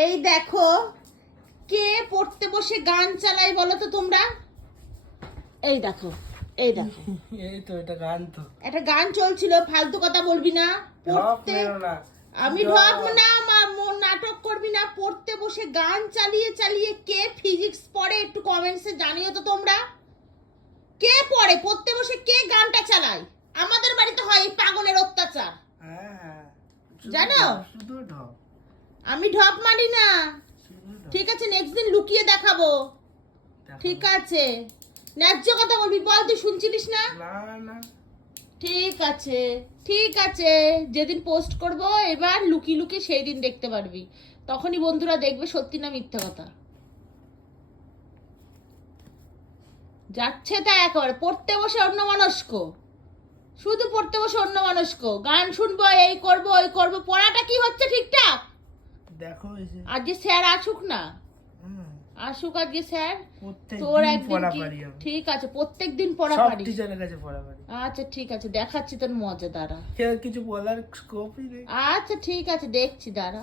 এই দেখো কে পড়তে বসে গান চালায় বলো তো তোমরা। এই দেখো এই দেখো এই তো এটা গান তো একটা গান চলছিল, ফালতু কথা বলবি না। পড়তে আমি ঢপ না নাটক করবি না। পড়তে বসে গান চালিয়ে চালিয়ে কে ফিজিক্স পড়ে একটু কমেন্টসে জানিও তো তোমরা। কে পড়ে পড়তে বসে, কে গানটা চালায়? আমাদের বাড়িতে হয় এই পাগলের অত্যাচার। জানো আমি ঢপ মারি না। ঠিক আছে নেক্সট দিন লুকিয়ে দেখাবো। ঠিক আছে ন্যায্য কথা বলবি, বল তুই শুনছিলিস না? ঠিক আছে ঠিক আছে, যেদিন পোস্ট করব এবার লুকিয়ে লুকিয়ে সেই দিন দেখতে পারবি। তখনই বন্ধুরা দেখবে সত্যি না মিথ্যা কথা। যাচ্ছে তা একেবারে পড়তে বসে অন্যমনস্ক, শুধু পড়তে বসে অন্যমনস্ক। গান শুনবো, এই করব ওই করব, পড়াটা কি হচ্ছে ঠিকঠাক? দেখো আজকে স্যার আসুক না, আসুক আজকে স্যার, তোর একদিন কি ঠিক আছে প্রত্যেকদিন পড়া পারি। আচ্ছা ঠিক আছে দেখাচ্ছি তোর মজা, দাঁড়া। কিছু বলার স্কোপই নেই। আচ্ছা ঠিক আছে দেখছি, দাঁড়া।